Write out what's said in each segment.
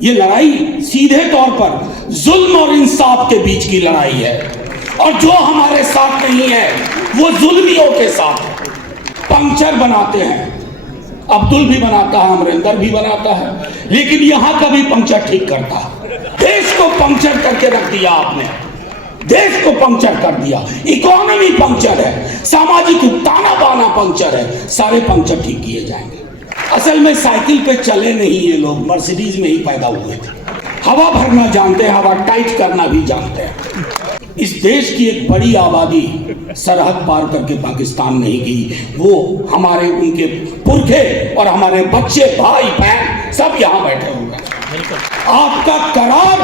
ये लड़ाई सीधे तौर पर जुल्म और इंसाफ के बीच की लड़ाई है, और जो हमारे साथ नहीं है वो जुल्मियों के साथ है। पंक्चर बनाते हैं, अब्दुल भी बनाता है, अमरिंदर भी बनाता है, लेकिन यहां का भी पंक्चर ठीक करता है। देश को पंक्चर करके रख दिया आपने, देश को पंक्चर कर दिया। इकोनॉमी पंक्चर है, सामाजिक ताना बाना पंक्चर है, सारे पंक्चर ठीक किए जाएंगे। असल में साइकिल पे चले नहीं ये लोग, मर्सिडीज में ही पैदा हुए थे। हवा भरना जानते हैं, हवा टाइट करना भी जानते हैं। इस देश की एक बड़ी आबादी सरहद पार करके पाकिस्तान नहीं गई, वो हमारे उनके पुरखे और हमारे बच्चे भाई बहन सब यहां बैठे हुए हैं। आपका करार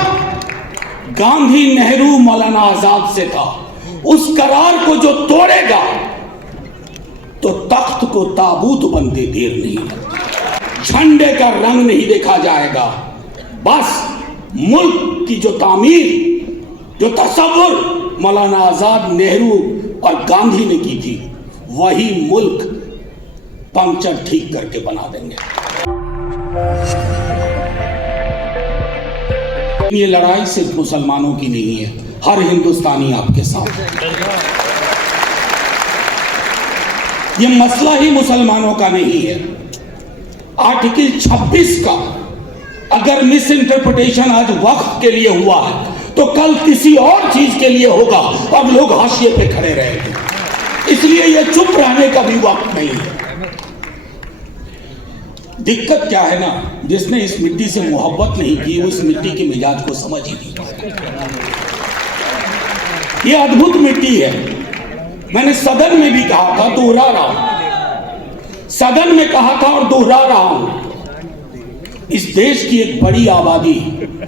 गांधी, नेहरू, मौलाना आजाद से था। उस करार को जो तोड़ेगा तो तख्त को ताबूत बनते देर नहीं लगती, झंडे का रंग नहीं देखा जाएगा। बस मुल्क की जो तामीर, जो तसव्वुर मौलाना आजाद, नेहरू और गांधी ने की थी, वही मुल्क पंक्चर ठीक करके बना देंगे। ये लड़ाई सिर्फ मुसलमानों की नहीं है, हर हिंदुस्तानी आपके साथ है। ये मसला ही मुसलमानों का नहीं है। आर्टिकल 26 का अगर मिस इंटरप्रिटेशन आज वक्त के लिए हुआ है तो कल किसी और चीज के लिए होगा और लोग हाशिए पे खड़े रहेंगे। इसलिए ये चुप रहने का भी वक्त नहीं है। दिक्कत क्या है ना, जिसने इस मिट्टी से मोहब्बत नहीं की वो इस मिट्टी के मिजाज को समझ ही नहीं पाता। ये अद्भुत मिट्टी है। मैंने सदन में भी कहा था, दोहरा रहा हूं, सदन में कहा था और दोहरा रहा हूं, इस देश की एक बड़ी आबादी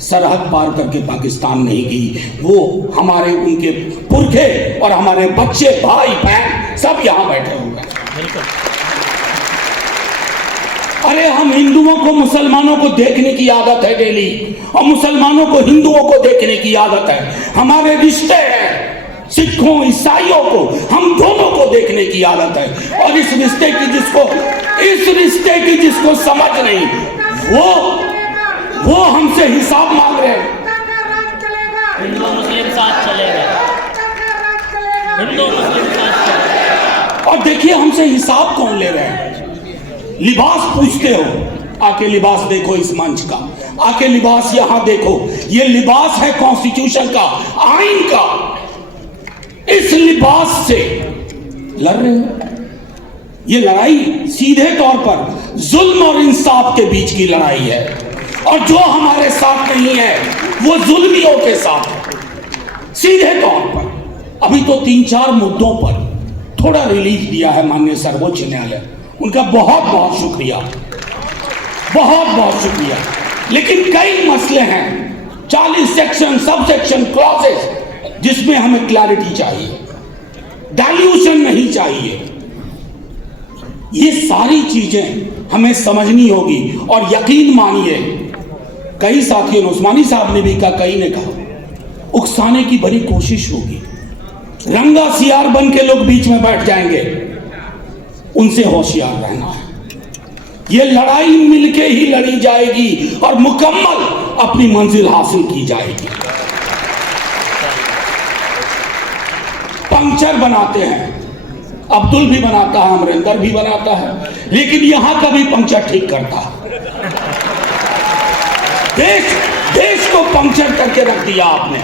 सरहद पार करके पाकिस्तान नहीं गई, वो हमारे उनके पुरखे और हमारे बच्चे भाई बहन सब यहां बैठे हुए हैं। अरे हम हिंदुओं को मुसलमानों को देखने की आदत है डेली, और मुसलमानों को हिंदुओं को देखने की आदत है। हमारे रिश्ते हैं सिखों ईसाइयों को, हम दोनों को देखने की आदत है। और इस रिश्ते की जिसको समझ नहीं, वो हमसे हिसाब मांग रहे हैं। हिंदू मुस्लिम साथ चलेगा, हिंदू मुस्लिम साथ चलेगा। और देखिए हमसे हिसाब कौन ले रहे हैं। लिबास पूछते हो, आके लिबास देखो इस मंच का, आके लिबास यहां देखो। ये लिबास है कॉन्स्टिट्यूशन का, आइन का। इस लिबास से लड़ रहे हो। ये लड़ाई सीधे तौर पर जुल्म और इंसाफ के बीच की लड़ाई है, और जो हमारे साथ नहीं है वो जुल्मियों के साथ है। सीधे तौर पर अभी तो 3-4 मुद्दों पर थोड़ा रिलीफ दिया है माननीय सर्वोच्च न्यायालय, उनका बहुत बहुत शुक्रिया, बहुत बहुत शुक्रिया। लेकिन कई मसले हैं, 40 सेक्शन, सब सेक्शन, क्लॉजेस, जिसमें हमें क्लैरिटी चाहिए, डाइल्यूशन नहीं चाहिए। ये सारी चीजें हमें समझनी होगी। और यकीन मानिए, कई साथियों ने, उस्मानी साहब ने भी कहा, कई ने कहा, उकसाने की बड़ी कोशिश होगी। रंगा सियार बन के लोग बीच में बैठ जाएंगे, उनसे होशियार रहना है। ये लड़ाई मिलके ही लड़ी जाएगी और मुकम्मल अपनी मंजिल हासिल की जाएगी। पंक्चर बनाते हैं, अब्दुल भी बनाता है, अमरिंदर भी बनाता है, लेकिन यहां का भी पंक्चर ठीक करता है। देश को पंक्चर करके रख दिया आपने,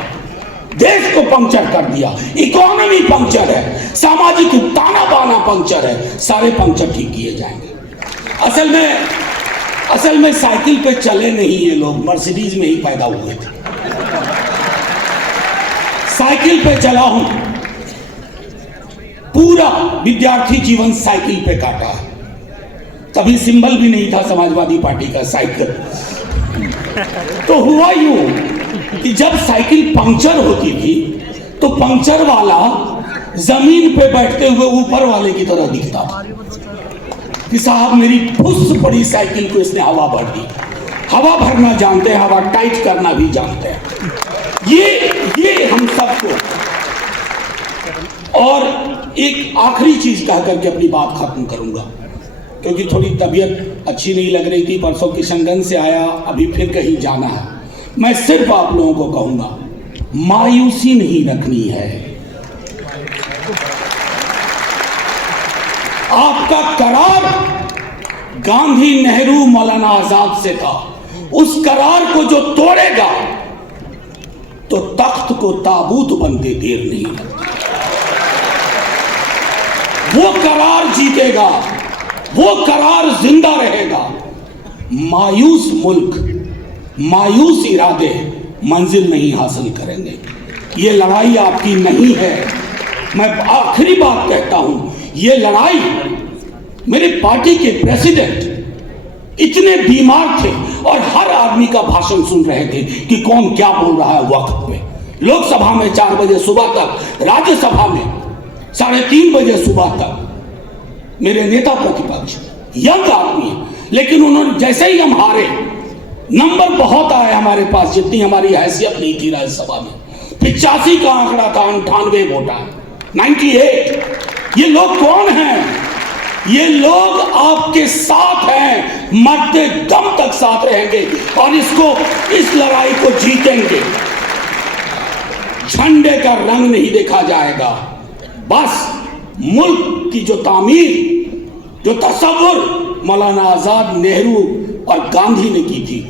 देश को पंक्चर कर दिया। इकोनॉमी पंक्चर है, सामाजिक ताना बाना पंक्चर है, सारे पंक्चर ठीक किए जाएंगे। असल में साइकिल पे चले नहीं ये लोग, मर्सिडीज में ही पैदा हुए थे। साइकिल पे चला हूं, पूरा विद्यार्थी जीवन साइकिल पे काटा है। कभी सिंबल भी नहीं था समाजवादी पार्टी का साइकिल। तो हुआ यूं कि जब साइकिल पंक्चर होती थी तो पंक्चर वाला जमीन पे बैठते हुए ऊपर वाले की तरह दिखता था कि साहब मेरी फुस पड़ी साइकिल को इसने हवा भर दी। हवा भरना जानते हैं, हवा टाइट करना भी जानते हैं। ये हम सबको। और एक आखिरी चीज कह करके अपनी बात खत्म करूंगा। क्योंकि थोड़ी तबीयत अच्छी नहीं लग रही थी, परसों किशनगंज से आया, अभी फिर कहीं जाना है। मैं सिर्फ आप लोगों को कहूंगा, मायूसी नहीं रखनी है। आपका करार गांधी, नेहरू, मौलाना आजाद से था। उस करार को जो तोड़ेगा तो तख्त को ताबूत बनते देर नहीं लगती। वो करार जीतेगा, वो करार जिंदा रहेगा। मायूस मुल्क, मायूस इरादे मंजिल नहीं हासिल करेंगे। ये लड़ाई आपकी नहीं है। मैं आखिरी बात कहता हूं, ये लड़ाई मेरे पार्टी के प्रेसिडेंट इतने बीमार थे और हर आदमी का भाषण सुन रहे थे कि कौन क्या बोल रहा है वक्त पे। लोकसभा में 4 बजे सुबह तक, राज्यसभा में 3:30 बजे सुबह तक मेरे नेता प्रतिपक्ष यंग आदमी है, लेकिन उन्होंने जैसे ही हम हारे, नंबर बहुत आए हमारे पास, जितनी हमारी हैसियत नहीं थी राज्यसभा में। 85 का आंकड़ा था, 98 वोट आए, 98। ये लोग कौन हैं? ये लोग आपके साथ हैं, मरते दम तक साथ रहेंगे और इस लड़ाई को जीतेंगे। झंडे का रंग नहीं देखा जाएगा, बस मुल्क की जो तामीर, जो तसव्वुर मौलाना आजाद, नेहरू और गांधी ने की थी,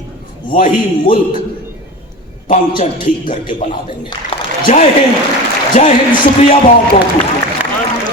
वही मुल्क पंक्चर ठीक करके बना देंगे। जय हिंद, जय हिंद। शुक्रिया बहुत बहुत।